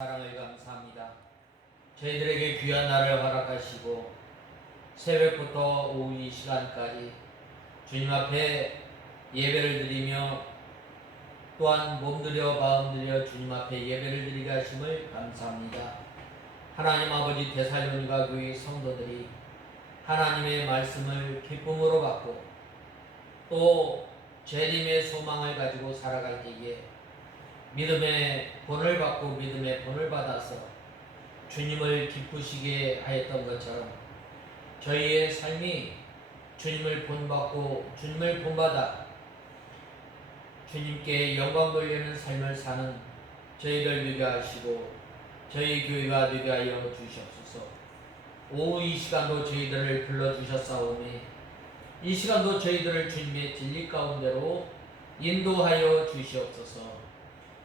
사랑을 감사합니다. 저희들에게 귀한 날을 허락하시고 새벽부터 오후 이 시간까지 주님 앞에 예배를 드리며 또한 몸들여 마음들여 주님 앞에 예배를 드리게 하심을 감사합니다. 하나님 아버지 데살로니가 교회 성도들이 하나님의 말씀을 기쁨으로 받고 또 재림의 소망을 가지고 살아갈 때에 믿음의 본을 받고 믿음의 본을 받아서 주님을 기쁘시게 하였던 것처럼 저희의 삶이 주님을 본받고 주님을 본받아 주님께 영광 돌리는 삶을 사는 저희들 되게 하시고 저희 교회가 되게 하여 주시옵소서. 오후 이 시간도 저희들을 불러주셨사오니 이 시간도 저희들을 주님의 진리 가운데로 인도하여 주시옵소서.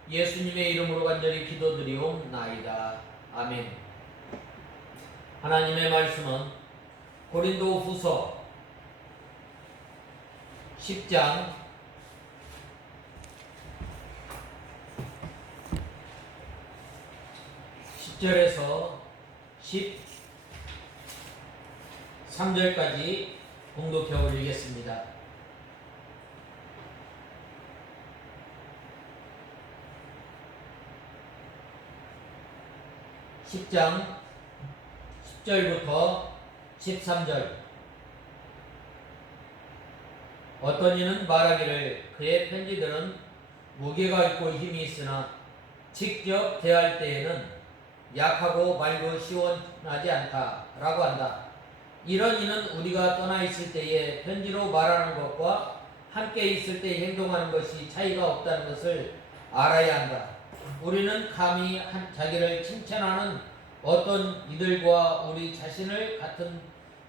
예수님의 이름으로 간절히 기도드리옵나이다. 아멘. 하나님의 말씀은 고린도 후서 10장 10절에서 13절까지 봉독해 올리겠습니다. 10장 10절부터 13절. 어떤 이는 말하기를 그의 편지들은 무게가 있고 힘이 있으나 직접 대할 때에는 약하고 말고 시원하지 않다라고 한다. 이런 이는 우리가 떠나 있을 때에 편지로 말하는 것과 함께 있을 때 행동하는 것이 차이가 없다는 것을 알아야 한다. 우리는 감히 자기를 칭찬하는 어떤 이들과 우리 자신을 같은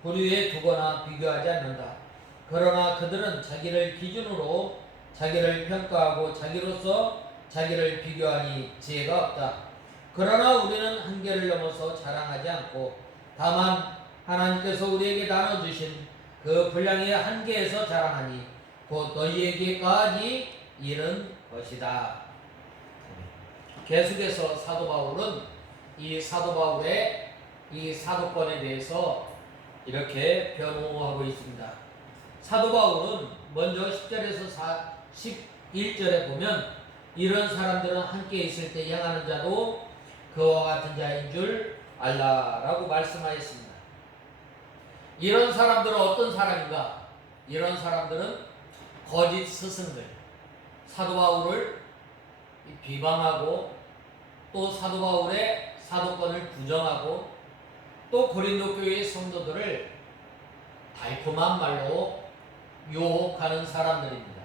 부류에 두거나 비교하지 않는다. 그러나 그들은 자기를 기준으로 자기를 평가하고 자기로서 자기를 비교하니 지혜가 없다. 그러나 우리는 한계를 넘어서 자랑하지 않고 다만 하나님께서 우리에게 나눠주신 그 분량의 한계에서 자랑하니 곧 너희에게까지 이른 것이다. 계속해서 사도 바울은 이 사도 바울의 이 사도권에 대해서 이렇게 변호하고 있습니다. 사도 바울은 먼저 10절에서 11절에 보면 이런 사람들은 함께 있을 때 향하는 자도 그와 같은 자인 줄 알라라고 말씀하였습니다. 이런 사람들은 어떤 사람인가? 이런 사람들은 거짓 스승들, 사도 바울을 비방하고 또 사도 바울의 사도권을 부정하고 또 고린도 교회의 성도들을 달콤한 말로 유혹하는 사람들입니다.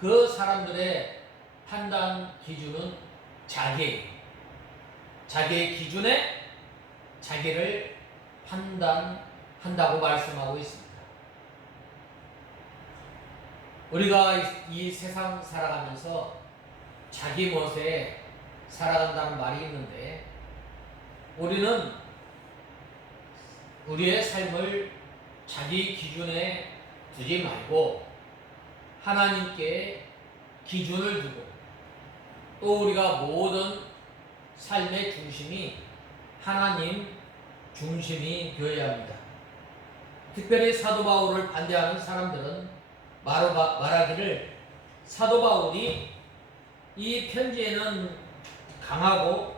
그 사람들의 판단 기준은 자기의 기준에 자기를 판단한다고 말씀하고 있습니다. 우리가 이 세상 살아가면서 자기 멋에 살아간다는 말이 있는데 우리는 우리의 삶을 자기 기준에 두지 말고 하나님께 기준을 두고 또 우리가 모든 삶의 중심이 하나님 중심이 되어야 합니다. 특별히 사도 바울을 반대하는 사람들은 말하기를 사도 바울이 이 편지에는 강하고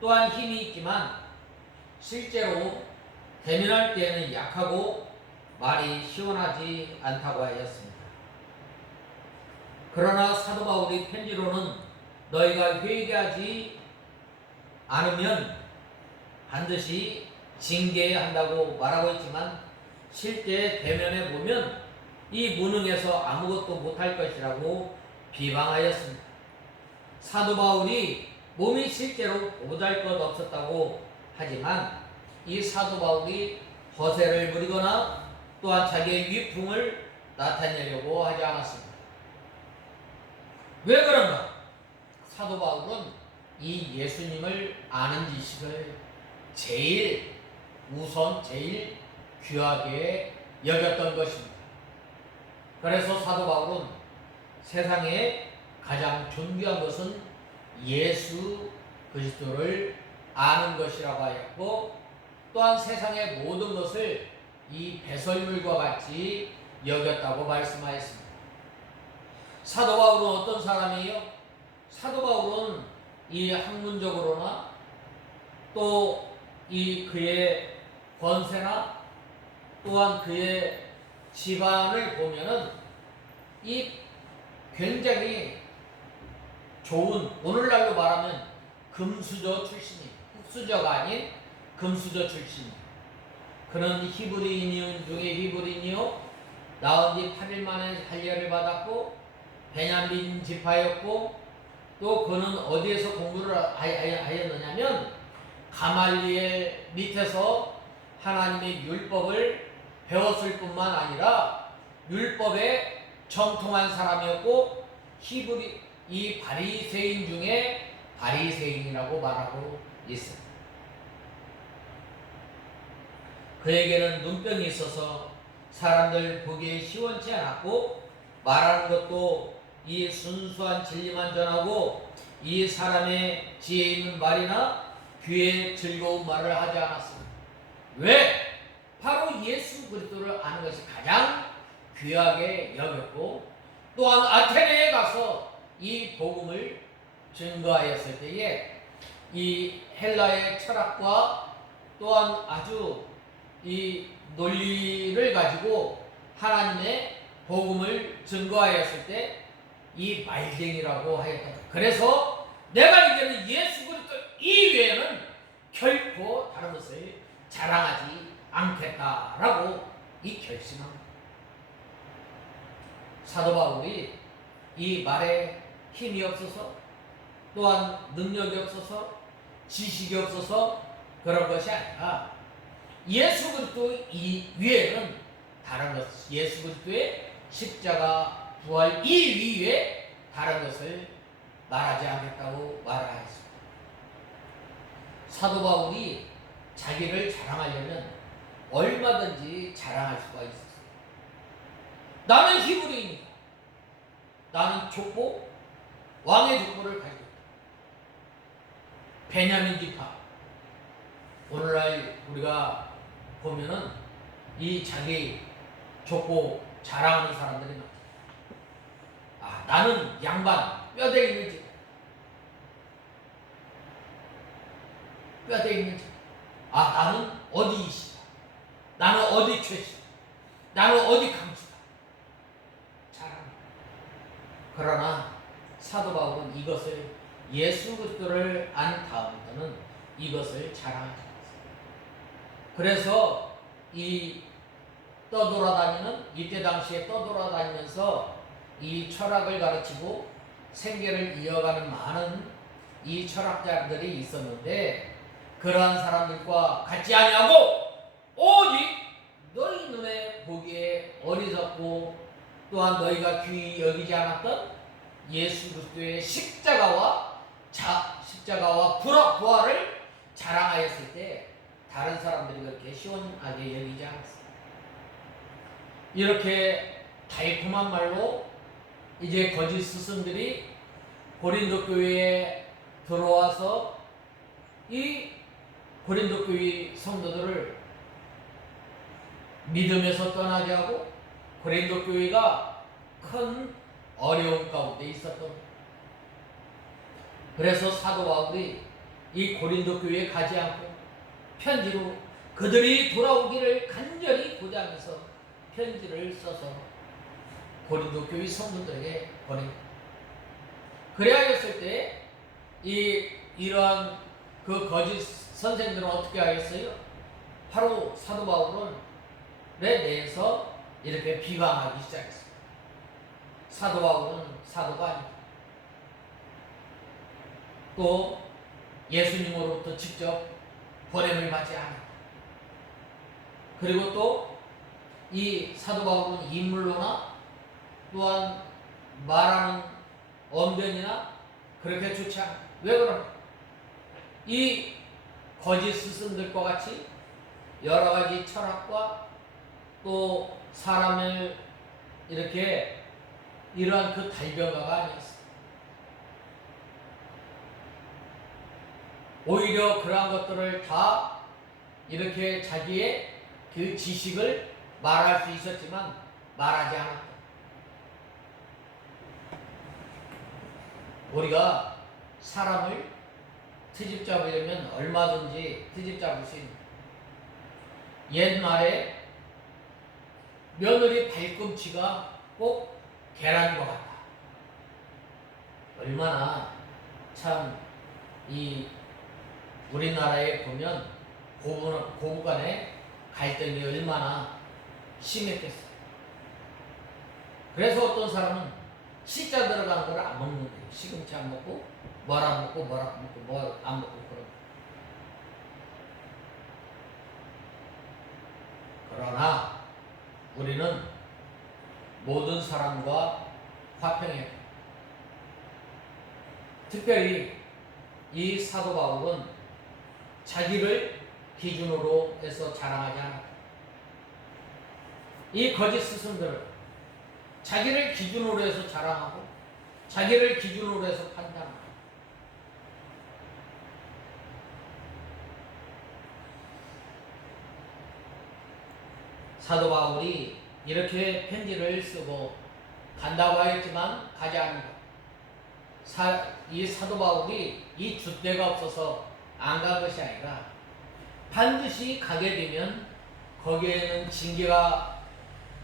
또한 힘이 있지만 실제로 대면할 때에는 약하고 말이 시원하지 않다고 하였습니다. 그러나 사도 바울이 편지로는 너희가 회개하지 않으면 반드시 징계해야 한다고 말하고 있지만 실제 대면에 보면 이 무능해서 아무것도 못할 것이라고 비방하였습니다. 사도 바울이 몸이 실제로 보잘것없었다고 하지만 이 사도 바울이 허세를 부리거나 또한 자기의 위풍을 나타내려고 하지 않았습니다. 왜 그런가? 사도 바울은 이 예수님을 아는 지식을 제일 귀하게 여겼던 것입니다. 그래서 사도 바울은 세상에 가장 존귀한 것은 예수 그리스도를 아는 것이라고 하였고, 또한 세상의 모든 것을 이 배설물과 같이 여겼다고 말씀하였습니다. 사도 바울은 어떤 사람이에요? 사도 바울은 이 학문적으로나 또 이 그의 권세나 또한 그의 집안을 보면은 이 굉장히 좋은, 오늘날로 말하면 금수저 출신이에요. 흙수저가 아닌 금수저 출신이에요. 그는 히브리인 중에 히브리인이요, 나온 지 8일 만에 할례를 받았고 베냐민 지파였고, 또 그는 어디에서 공부를 하였느냐면 가말리엘 밑에서 하나님의 율법을 배웠을 뿐만 아니라 율법에 정통한 사람이었고, 히브리 이 바리새인 중에 바리새인이라고 말하고 있습니다. 그에게는 눈병이 있어서 사람들 보기에 시원치 않았고, 말하는 것도 이 순수한 진리만 전하고 이 사람의 지혜 있는 말이나 귀에 즐거운 말을 하지 않았습니다. 왜? 바로 예수 그리스도를 아는 것이 가장 귀하게 여겼고, 또한 아테네에 가서 이 복음을 증거하였을 때에 이 헬라의 철학과 또한 아주 이 논리를 가지고 하나님의 복음을 증거하였을 때 이 말쟁이라고 하였다. 그래서 내가 이제는 예수 그리스도 이외에는 결코 다른 것을 자랑하지 않겠다라고 이 결심합니다. 사도 바울이 이 말에 힘이 없어서, 또한 능력이 없어서, 지식이 없어서 그런 것이 아니라 예수 그리스도 이외에는 다른 것, 예수 그리스도의 십자가 부활 이외에 다른 것을 말하지 않겠다고 말하였습니다. 사도 바울이 자기를 자랑하려면 얼마든지 자랑할 수가 있었어요. 나는 히브리인이다. 나는 족보, 왕의 족보를 가지고 있다. 베냐민 지파. 오늘날 우리가 보면은 이 자기 족보 자랑하는 사람들이 많죠. 아, 나는 양반, 뼈대 있는 집. 뼈대 있는 집. 아, 나는 어디 이시다. 나는 어디 최시다. 나는 어디 강수다. 자랑합니다. 그러나 사도 바울은 이것을, 예수 그리스도를 안 다음부터는 이것을 자랑하지 않았습니다. 그래서 이 떠돌아다니는, 이때 당시에 떠돌아다니면서 이 철학을 가르치고 생계를 이어가는 많은 이 철학자들이 있었는데, 그러한 사람들과 같지 아니하고 오직 너희 눈에 보기에 어리석고 또한 너희가 귀히 여기지 않았던 예수 그리스도의 십자가와 부활을 자랑하였을 때 다른 사람들이 그렇게 시원하게 여기지 않았습니다. 이렇게 달콤한 말로 이제 거짓 스승들이 고린도 교회에 들어와서 이 고린도 교회 성도들을 믿음에서 떠나게 하고 고린도 교회가 큰 어려움 가운데 있었던, 그래서 사도 바울이 이 고린도 교회에 가지 않고 편지로 그들이 돌아오기를 간절히 고대하면서 편지를 써서 고린도 교회 성도들에게 보냅니다. 그래야 했을 때 이러한 그 거짓 선생들은 어떻게 하겠어요? 바로 사도 바울은 대해서 이렇게 비방하기 시작했습니다. 사도 바울은 사도가 아니다. 또 예수님으로부터 직접 보냄을 받지 않았다. 그리고 또 이 사도 바울은 인물로나 또한 말하는 언변이나 그렇게 좋지 않아. 왜 그러나? 이 거짓 스승들과 같이 여러 가지 철학과 또 사람을 이렇게 이러한 그 달변가가 아니었어. 오히려 그러한 것들을 다 이렇게 자기의 그 지식을 말할 수 있었지만 말하지 않았다. 우리가 사람을 트집 잡으려면 얼마든지 트집 잡을 수 있는, 옛말에 며느리 발꿈치가 꼭 계란인 것 같다. 얼마나 참 이 우리나라에 보면 고부 간의 갈등이 얼마나 심했겠어요. 그래서 어떤 사람은 시자 들어가는 걸 안 먹는데, 시금치 안 먹고 뭘 안 먹고 뭘 안 먹고 뭘 안 먹고 그러나 우리는 모든 사람과 화평해. 특별히 이 사도 바울은 자기를 기준으로 해서 자랑하지 않았다. 이 거짓 스승들은 자기를 기준으로 해서 자랑하고 자기를 기준으로 해서 판단하고, 사도 바울이 이렇게 편지를 쓰고 간다고 하였지만 가지 않은 것. 이 사도 바울이 이 줏대가 없어서 안 간 것이 아니라 반드시 가게 되면 거기에는 징계가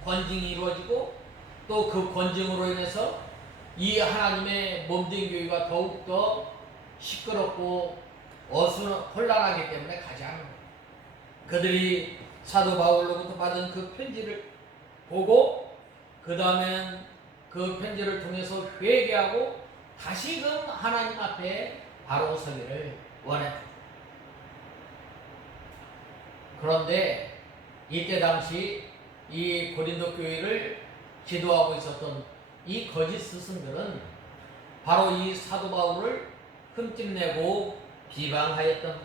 권징이 이루어지고 또 그 권징으로 인해서 이 하나님의 몸된 교회가 더욱더 시끄럽고 혼란하기 때문에 가지 않은 거예요. 그들이 사도 바울로부터 받은 그 편지를 보고 그 다음엔 그 편지를 통해서 회개하고 다시금 하나님 앞에 바로 서기를 원했다. 그런데 이때 당시 이 고린도 교회를 지도하고 있었던 이 거짓 스승들은 바로 이 사도 바울을 흠집내고 비방하였던 것.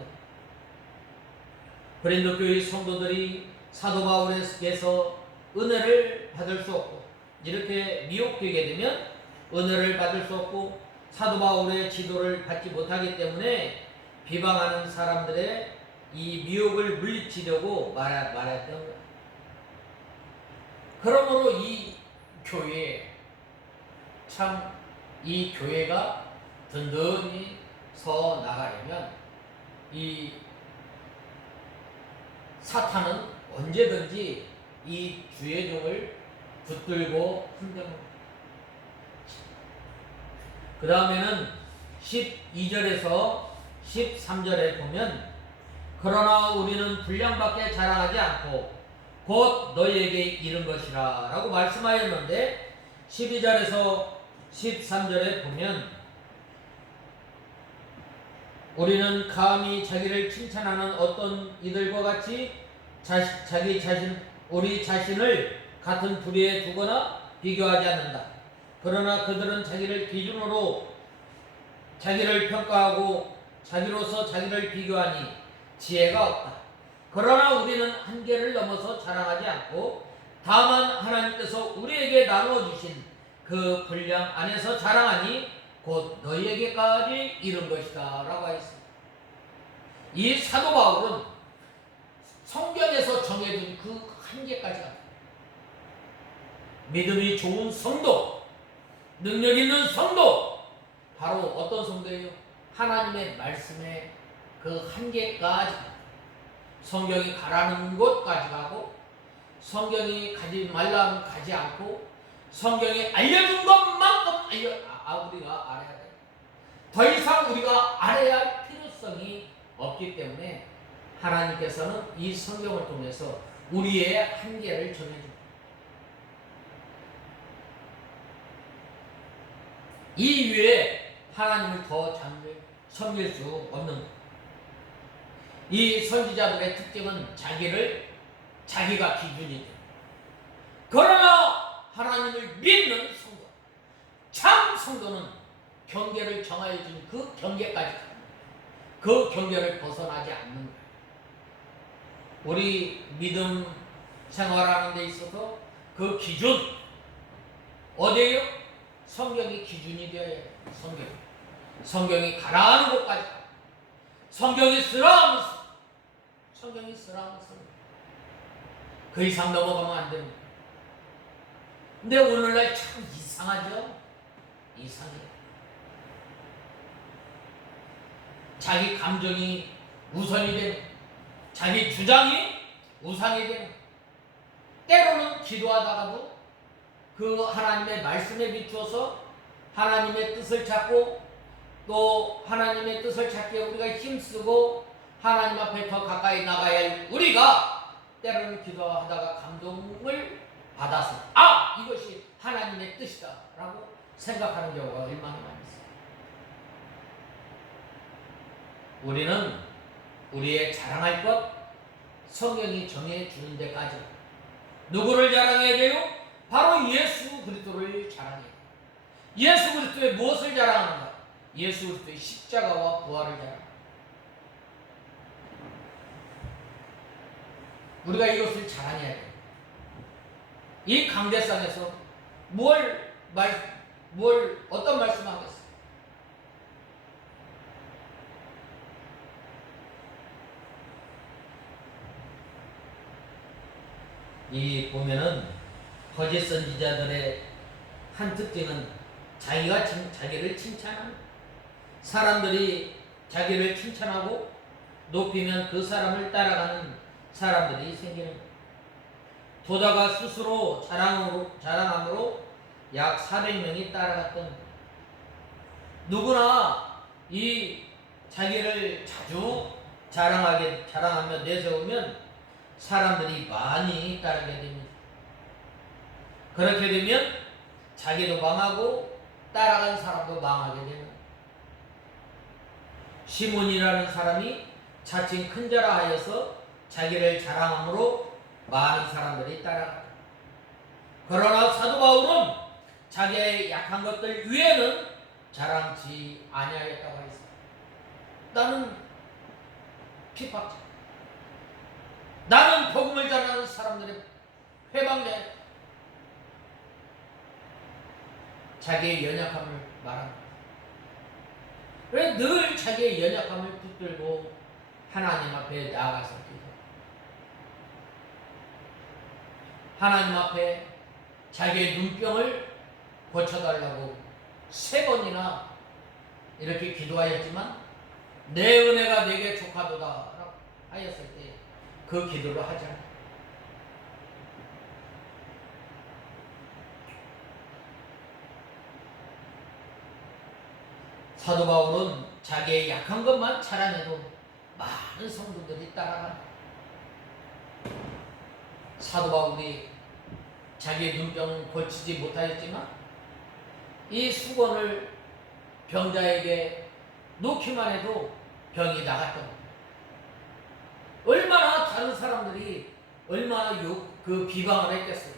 고린도 교회 성도들이 사도 바울에게서 은혜를 받을 수 없고 이렇게 미혹되게 되면 은혜를 받을 수 없고 사도 바울의 지도를 받지 못하기 때문에 비방하는 사람들의 이 미혹을 물리치려고 말했던 거예요. 그러므로 이 교회, 참 이 교회가 든든히 서 나가려면 이 사탄은 언제든지 이 주의 종을 붙들고 흔드는 거예요. 그 다음에는 12절에서 13절에 보면 그러나 우리는 분량밖에 자랑하지 않고 곧 너희에게 이른 것이라 라고 말씀하였는데 12절에서 13절에 보면 우리는 감히 자기를 칭찬하는 어떤 이들과 같이 우리 자신을 같은 부류에 두거나 비교하지 않는다. 그러나 그들은 자기를 기준으로 자기를 평가하고 자기로서 자기를 비교하니 지혜가 없다. 그러나 우리는 한계를 넘어서 자랑하지 않고 다만 하나님께서 우리에게 나누어주신 그 분량 안에서 자랑하니 곧 너희에게까지 이른 것이다 라고 하였습니다. 이 사도 바울은 성경에서 정해둔 그 한계까지 갔다. 믿음이 좋은 성도, 능력 있는 성도, 바로 어떤 성도예요? 하나님의 말씀의 그 한계까지 가고 성경이 가라는 곳까지 가고 성경이 가지 말라면 가지 않고 성경이 알려준 것만큼 우리가 알아야 돼. 더 이상 우리가 알아야 할 필요성이 없기 때문에 하나님께서는 이 성경을 통해서 우리의 한계를 전해줍니다. 이 이외에 하나님을 더 섬길 수 없는 것. 이 선지자들의 특징은 자기가 기준이 돼. 그러나 하나님을 믿는 성도, 참 성도는 경계를 정하여 준 그 경계까지 갑니다. 그 경계를 벗어나지 않는 거예요. 우리 믿음 생활하는 데 있어서 그 기준 어디에요? 성경이 기준이 되어야 해요. 성경이 가라는 곳까지 가요. 성경이 쓰라면서 성경이 쓰라면서 그 이상 넘어가면 안 됩니다. 근데 오늘날 참 이상하죠? 이상해요. 자기 감정이 우선이 되는, 자기 주장이 우상이 되는, 때로는 기도하다가도 그 하나님의 말씀에 비추어서 하나님의 뜻을 찾고 또 하나님의 뜻을 찾기에 우리가 힘쓰고 하나님 앞에 더 가까이 나가야 할 우리가 때로는 기도하다가 감동을 받아서 이것이 하나님의 뜻이다 라고 생각하는 경우가 얼마나 많이 있어요. 우리는 우리의 자랑할 것 성경이 정해주는 데까지 누구를 자랑해야 돼요? 바로 예수 그리스도를 자랑해야 돼요. 예수 그리스도의 무엇을 자랑하는가? 예수 그리스도의 십자가와 부활을 자랑합니다. 우리가 이것을 자랑해야 돼요. 이 강대상에서 어떤 말씀을 하겠어요? 이 보면은 거짓 선지자들의 한 특징은 자기가 자기를 칭찬하는, 사람들이 자기를 칭찬하고 높이면 그 사람을 따라가는 사람들이 생기는 거예요. 도다가 스스로 자랑함으로 약 400명이 따라갔던 거예요. 누구나 이 자기를 자주 자랑하며 내세우면 사람들이 많이 따르게 됩니다. 그렇게 되면 자기도 망하고 따라간 사람도 망하게 되는 거예요. 시몬이라는 사람이 자칭 큰 자라 하여서 자기를 자랑함으로 많은 사람들이 따라갔다. 그러나 사도 바울은 자기의 약한 것들 위에는 자랑치 아니하였다고 했어요. 나는 핍박자, 나는 복음을 전하는 사람들의 회방자였다. 자기의 연약함을 말합니다. 그래서 늘 자기의 연약함을 붙들고 하나님 앞에 나아가서 기도. 하나님 앞에 자기의 눈병을 고쳐달라고 3번이나 이렇게 기도하였지만 내 은혜가 내게 족하도다 하였을 때 그 기도를 하지 않아요. 사도 바울은 자기의 약한 것만 자랑해도 많은 성도들이 따라간다. 사도 바울이 자기의 눈병을 고치지 못하였지만 이 수건을 병자에게 놓기만 해도 병이 나갔던 겁니다. 얼마나 다른 사람들이 얼마나 그 비방을 했겠어요.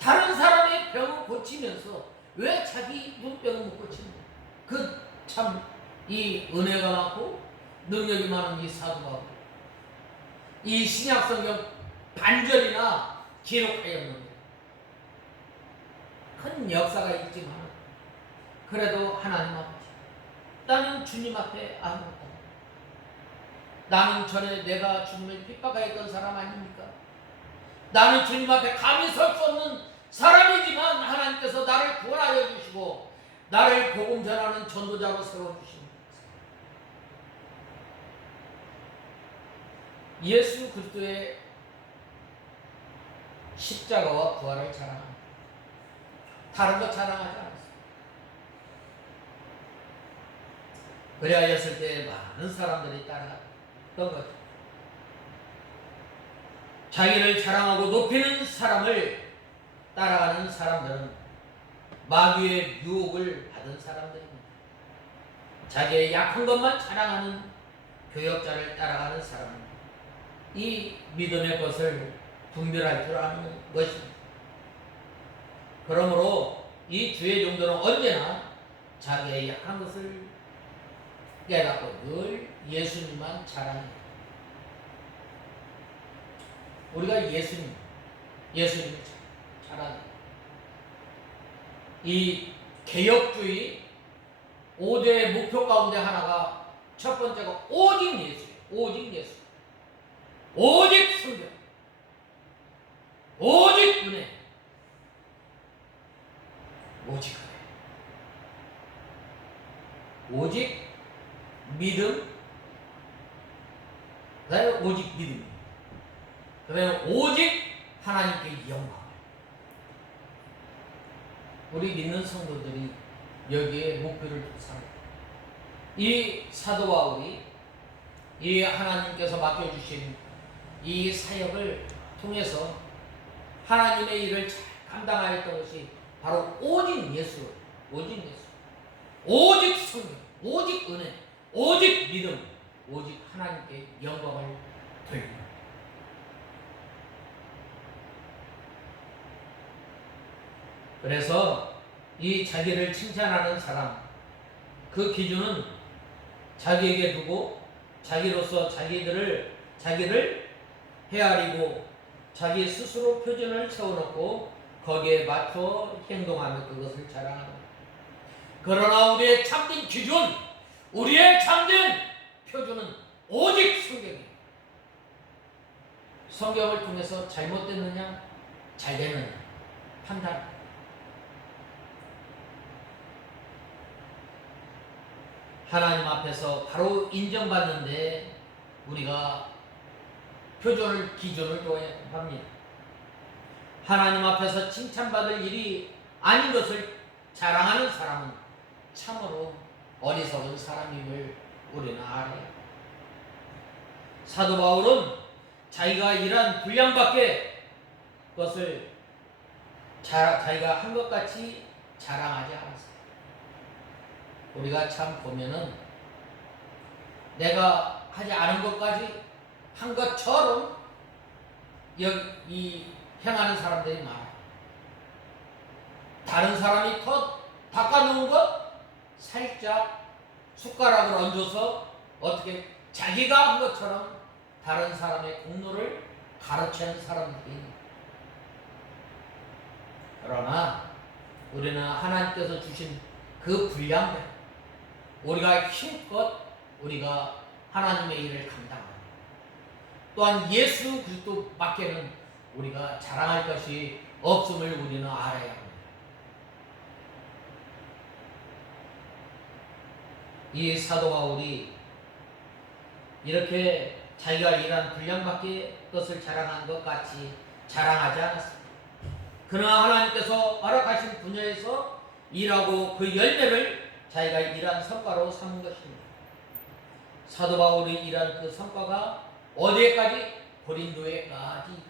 다른 사람의 병을 고치면서 왜 자기 눈병을 못 고치는 거예요? 그 참 이 은혜가 많고 능력이 많은 이 사도 바울, 이 신약성경 반절이나 기록하였는데 큰 역사가 있지만 그래도 하나님 앞에 나는 주님 앞에 아무것도 없다. 나는 전에 내가 주님을 핍박하였던 사람 아닙니까? 나는 주님 앞에 감히 설 수 없는 사람이지만 하나님께서 나를 구원하여 주시고 나를 복음 전하는 전도자로 세워주십니다. 예수 그리스도의 십자가와 부활을 자랑합니다. 다른 것 자랑하지 않았습니다. 그리하였을 때 많은 사람들이 따라갔던 거죠. 자기를 자랑하고 높이는 사람을 따라가는 사람들은 마귀의 유혹을 받은 사람들입니다. 자기의 약한 것만 자랑하는 교역자를 따라가는 사람은 이 믿음의 것을 분별할 줄 아는 것입니다. 그러므로 이 주의 종들은 언제나 자기의 약한 것을 깨닫고 늘 예수님만 자랑해요. 우리가 예수님을 자랑해요. 이 개혁주의 5대 목표 가운데 하나가 첫 번째가 오직 예수예요. 오직 예수. 오직 성경. 오직 은혜. 오직 은혜. 오직 믿음. 그 다음에 오직 믿음. 그 다음에 오직 하나님께 영광. 우리 믿는 성도들이 여기에 목표를 두고 살아요. 이 사도 바울이 이 하나님께서 맡겨주신 이 사역을 통해서 하나님의 일을 잘 감당하였던 것이 바로 오직 예수, 오직 예수, 오직 성령, 오직 은혜, 오직 믿음, 오직 하나님께 영광을 돌리는. 그래서 이 자기를 칭찬하는 사람, 그 기준은 자기에게 두고 자기로서 자기를 헤아리고 자기 스스로 표준을 세워놓고 거기에 맞춰 행동하며 그것을 자랑하는. 그러나 우리의 참된 기준, 우리의 참된 표준은 오직 성경이에요. 성경을 통해서 잘못됐느냐, 잘됐느냐 판단. 하나님 앞에서 바로 인정받는데 우리가 표준을, 기준을 둬야 합니다. 하나님 앞에서 칭찬받을 일이 아닌 것을 자랑하는 사람은 참으로 어리석은 사람임을 우리는 알아요. 사도 바울은 자기가 일한 분량밖에 것을 자기가 한 것 같이 자랑하지 않았어요. 우리가 참 보면은 내가 하지 않은 것까지 한 것처럼 이 행하는 사람들이 많아요. 다른 사람이 더 닦아놓은 것 살짝 숟가락을 얹어서 어떻게 자기가 한 것처럼 다른 사람의 공로를 가로채는 사람들이 있는. 그러나 우리는 하나님께서 주신 그 분량대로 우리가 힘껏 우리가 하나님의 일을 감당합니다. 또한 예수 그리스도 밖에는 우리가 자랑할 것이 없음을 우리는 알아야 합니다. 이 사도 바울이 이렇게 자기가 일한 분량밖에 것을 자랑한 것 같이 자랑하지 않았습니다. 그러나 하나님께서 허락하신 분야에서 일하고 그 열매를 자기가 일한 성과로 삼은 것입니다. 사도 바울이 일한 그 성과가 어디에까지? 고린도에까지.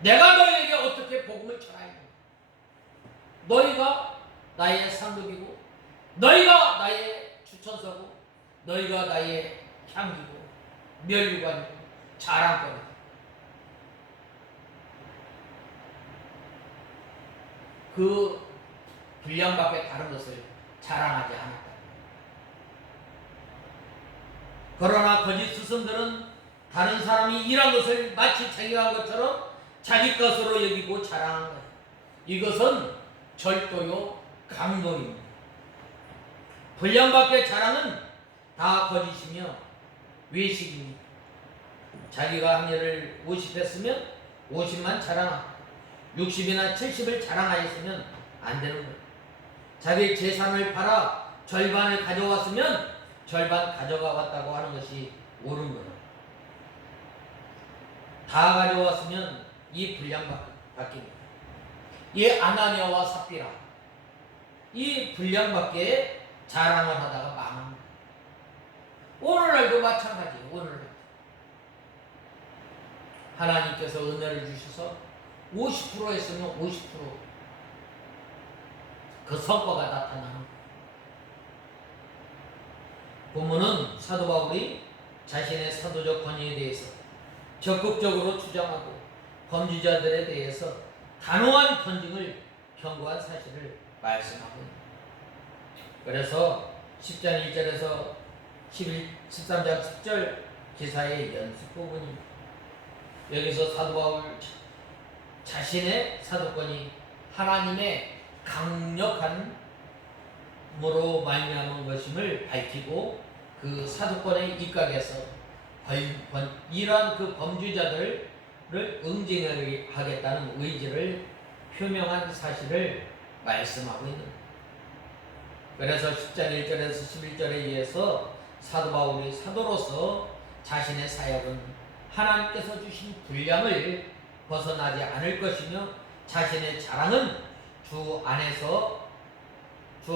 내가 너희에게 어떻게 복음을 전하였는가? 너희가 나의 상급이고 너희가 나의 추천서고 너희가 나의 향기고 멸류관이고 자랑거리다. 그 분량밖에 다른 것을 자랑하지 않았다. 그러나 거짓 스승들은 다른 사람이 일한 것을 마치 자기가 한 것처럼 자기 것으로 여기고 자랑한 거예요. 이것은 절도요 강도입니다. 분량밖에 자랑은 다 거짓이며 외식입니다. 자기가 한 일을 50 했으면 50만 자랑하고 60이나 70을 자랑하였으면 안 되는 거예요. 자기 재산을 팔아 절반을 가져왔으면 절반 가져가 왔다고 하는 것이 옳은 거예요. 다 가져왔으면 이 분량 바뀝니다. 이 아나니아와 삽비라 이 분량밖에 자랑을 하다가 망합니다. 오늘날도 마찬가지예요. 오늘날 하나님께서 은혜를 주셔서 50% 했으면 50%그 성과가 나타나는 거예요. 본문은 사도 바울이 자신의 사도적 권위에 대해서 적극적으로 주장하고 범죄자들에 대해서 단호한 검증을 경고한 사실을 말씀하고 있습니다. 그래서 10장 1절에서 13장 10절 기사의 연습 부분입니다. 여기서 사도 바울 자신의 사도권이 하나님의 강력한 으로 말미암은 것임을 밝히고 그 사도권의 입각에서 이러한 그 범죄자들을 응징하겠다는 의지를 표명한 사실을 말씀하고 있는 거예요. 그래서 10장 1절에서 11절에 의해서 사도 바울이 사도로서 자신의 사역은 하나님께서 주신 분량을 벗어나지 않을 것이며 자신의 자랑은 주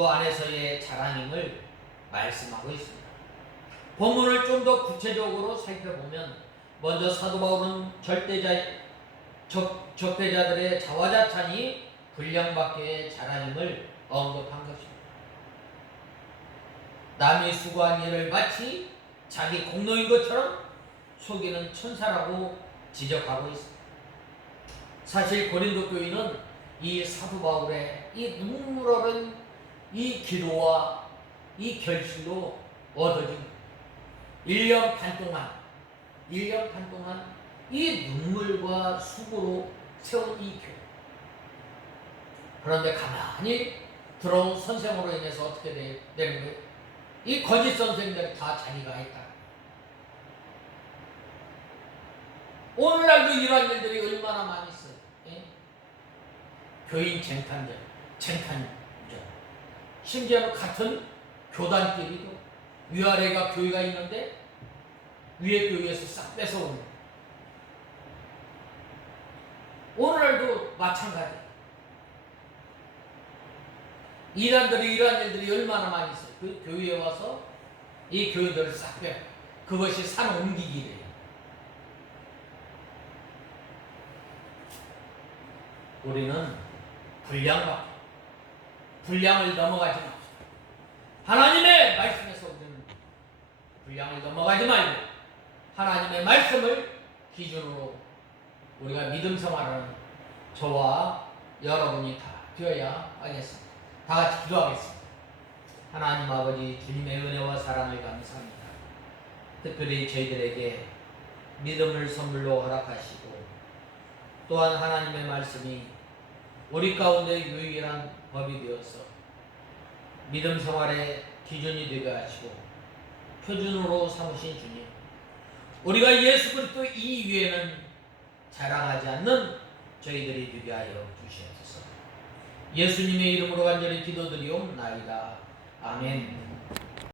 안에서의 자랑임을 말씀하고 있습니다. 본문을 좀 더 구체적으로 살펴보면 먼저 사도 바울은 적대자들의 자화자찬이 분량밖의 자랑임을 언급한 것입니다. 남이 수고한 일을 마치 자기 공로인 것처럼 속이는 천사라고 지적하고 있습니다. 사실 고린도 교인은 이 사도 바울의 이 눈물 어린 이 기도와 이 결실로 얻어진 1년 반 동안 이 눈물과 수고로 세운 이 교회. 그런데 가만히 들어온 선생으로 인해서 어떻게 되는 거예요? 이 거짓 선생들이 다 자기가 했다. 오늘날도 이러한 일들이 얼마나 많이 있어요. 예? 교인 쟁탈전, 심지어는 같은 교단끼리도 위아래가 교회가 있는데 위에 교회에서 싹 뺏어오는. 오늘날도 마찬가지. 이러한 일들이 얼마나 많이 있어요. 그 교회에 와서 이 교회들을 싹 빼. 그것이 산 옮기기래요. 우리는 분량을 넘어가지 맙시다. 하나님의 말씀에서 우리는 분량을 넘어가지 말고 하나님의 말씀을 기준으로 우리가 믿음 생활하는 저와 여러분이 다 되어야 하겠습니다. 다 같이 기도하겠습니다. 하나님 아버지, 주님의 은혜와 사랑을 감사합니다. 특별히 저희들에게 믿음을 선물로 허락하시고 또한 하나님의 말씀이 우리 가운데 유일한 법이 되어서 믿음 생활의 기준이 되게 하시고 표준으로 삼으신 주님, 우리가 예수 그리스도 이 위에는 자랑하지 않는 저희들이 되게 하여 주시옵소서. 예수님의 이름으로 간절히 기도드리옵나이다. 아멘.